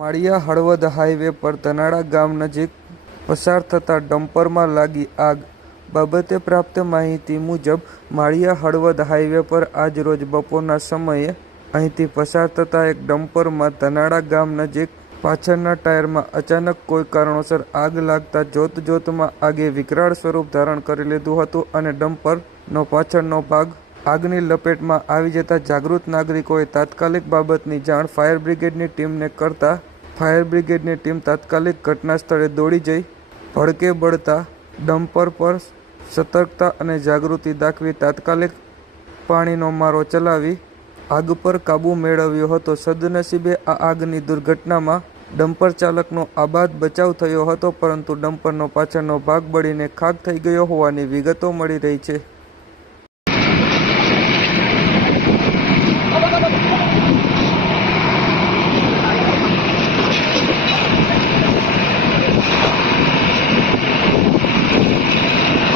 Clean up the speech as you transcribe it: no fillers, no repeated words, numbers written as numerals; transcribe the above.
માળિયા Halvad highway પર ધનાળા ગામ નજીક પસાર થતા ડમ્પરમાં લાગી આગ બાબતે પ્રાપ્ત માહિતી મુજબ માળિયા હળવદ હાઈવે પર આજરોજ બપોરના સમયે અહીંથી પસાર થતા એક ડમ્પરમાં ધનાળા ગામ નજીક પાછળના ટાયરમાં અચાનક કોઈ કારણોસર આગ લાગતા જોતજોતમાં આગે વિકરાળ સ્વરૂપ ધારણ કરી લીધું હતું અને ડમ્પરનો પાછળનો ભાગ આગની લપેટમાં આવી જતા જાગૃત નાગરિકોએ તાત્કાલિક બાબતની જાણ ફાયર બ્રિગેડની ટીમને કરતા ફાયર બ્રિગેડની ટીમ તાત્કાલિક ઘટના સ્થળે દોડી જઈ ભડકે બળતા ડમ્પર પર સતર્કતા અને જાગૃતિ દાખવી તાત્કાલિક પાણીનો મારો ચલાવી આગ પર કાબૂ મેળવ્યો હતો. સદનસીબે આ આગની દુર્ઘટનામાં ડમ્પર ચાલકનો આબાદ બચાવ થયો હતો, પરંતુ ડમ્પરનો પાછળનો ભાગ બળીને ખાખ થઈ ગયો હોવાની વિગતો મળી રહી છે.